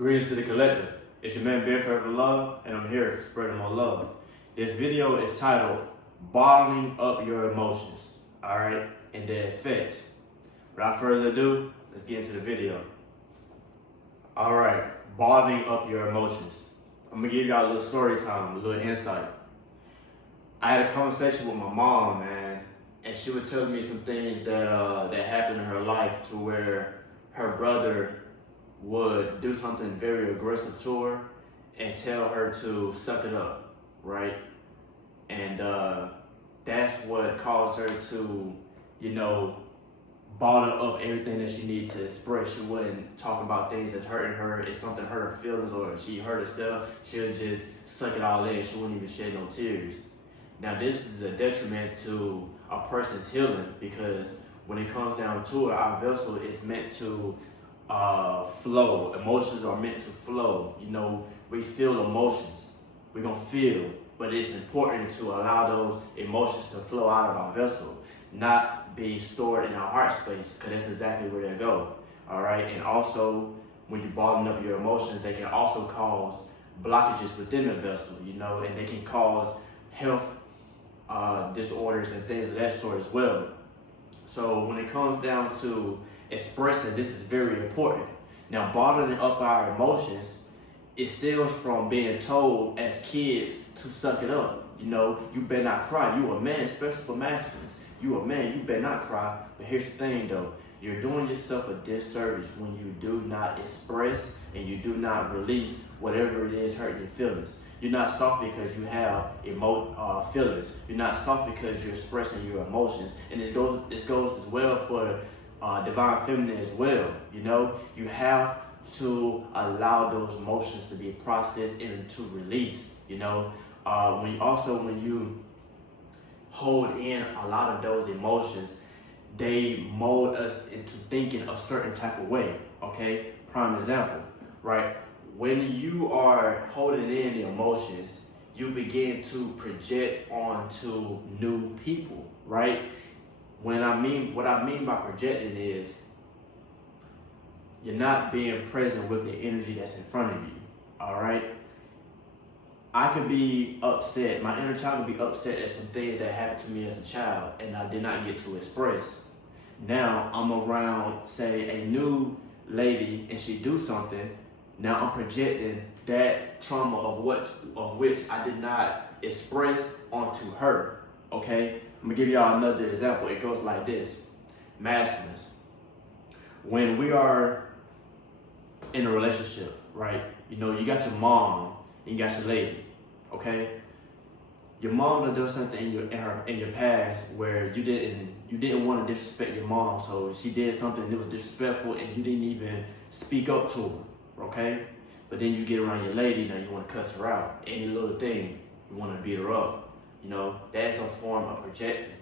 Greetings to the collective. It's your man Benforeverloved, and I'm here spreading more love. This video is titled Bottling Up Your Emotions, alright, and their effects. Without further ado, let's get into the video. Alright, bottling up your emotions. I'm gonna give y'all a little story time, a little insight. I had a conversation with my mom, man, and she was telling me some things that happened in her life to where her brother would do something very aggressive to her and tell her to suck it up, right? And that's what caused her to, bottle up everything that she needed to express. She wouldn't talk about things that's hurting her. If something hurt her feelings or she hurt herself, she would just suck it all in. She wouldn't even shed no tears. Now this is a detriment to a person's healing, because when it comes down to it, our vessel is meant to flow. Emotions are meant to flow. We feel emotions. We're gonna feel, but it's important to allow those emotions to flow out of our vessel, not be stored in our heart space, because that's exactly where they go. All right, and also when you're bottling up your emotions, they can also cause blockages within the vessel, and they can cause health disorders and things of that sort as well. So when it comes down to expressing, this is very important. Now, bottling up our emotions, it stems from being told as kids to suck it up. You better not cry. You a man, especially for masculines. You a man, you better not cry. But here's the thing though, you're doing yourself a disservice when you do not express and you do not release whatever it is hurting your feelings. You're not soft because you have feelings. You're not soft because you're expressing your emotions. And this goes as well for divine feminine as well. You have to allow those emotions to be processed and to release. When you hold in a lot of those emotions, they mold us into thinking a certain type of way. Okay, prime example, right? When you are holding in the emotions, you begin to project onto new people, right? What I mean by projecting is you're not being present with the energy that's in front of you, all right? I could be upset, my inner child could be upset at some things that happened to me as a child and I did not get to express. Now I'm around, say, a new lady and she do something. Now I'm projecting that trauma of which I did not express onto her, okay? I'm gonna give y'all another example. It goes like this. Masculines. When we are in a relationship, right? You got your mom and you got your lady, okay? Your mom done something in your past where you didn't want to disrespect your mom, so she did something that was disrespectful and you didn't even speak up to her, okay? But then you get around your lady, now you want to cuss her out. Any little thing, you want to beat her up. That's a form of projecting.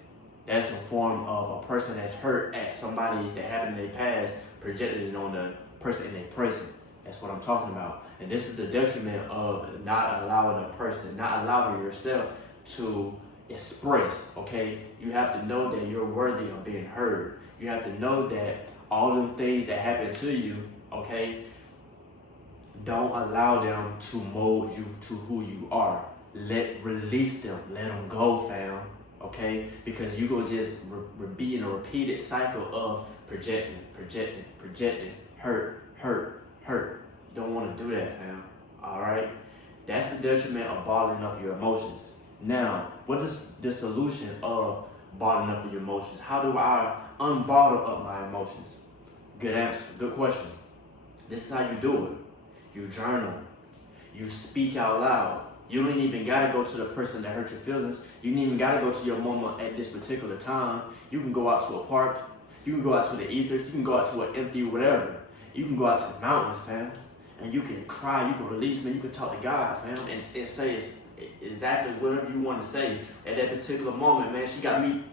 That's a form of a person that's hurt at somebody that happened in their past, projecting it on the person in their present. That's what I'm talking about. And this is the detriment of not allowing yourself to express, okay? You have to know that you're worthy of being heard. You have to know that all the things that happen to you, okay, don't allow them to mold you to who you are. Release them, let them go, fam, okay? Because you're going to just be in a repeated cycle of projecting, hurt. You don't want to do that, fam, all right? That's the detriment of bottling up your emotions. Now, what is the solution of bottling up your emotions? How do I unbottle up my emotions? Good answer, good question. This is how you do it. You journal, you speak out loud. You don't even gotta go to the person that hurt your feelings. You don't even gotta go to your mama at this particular time. You can go out to a park, you can go out to the ethers, you can go out to an empty whatever. You can go out to the mountains, fam, and you can cry, you can release, man, you can talk to God, fam, and say it's exactly whatever you want to say at that particular moment, man. She got me,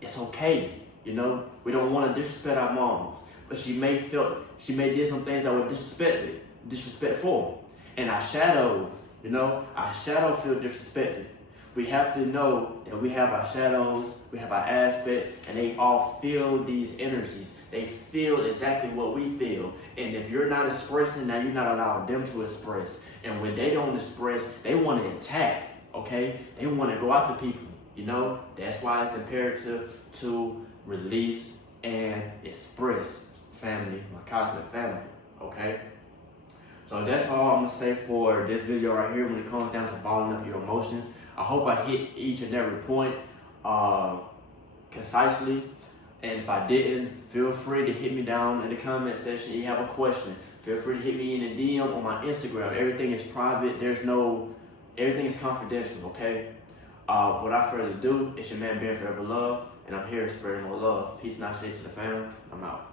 it's okay, we don't want to disrespect our moms, but she may did some things that were disrespectful. And our shadow, feel disrespected. We have to know that we have our shadows, we have our aspects, and they all feel these energies. They feel exactly what we feel. And if you're not expressing, now you're not allowing them to express. And when they don't express, they want to attack, okay? They want to go after people, you know? That's why it's imperative to release and express, family, my cosmic family, okay? So that's all I'm gonna say for this video right here when it comes down to balling up your emotions. I hope I hit each and every point concisely. And if I didn't, feel free to hit me down in the comment section. If you have a question, feel free to hit me in a DM on my Instagram. Everything is private. Everything is confidential, okay? Without further ado, it's your man Benforeverloved, and I'm here spreading more love. Peace and shade to the family. I'm out.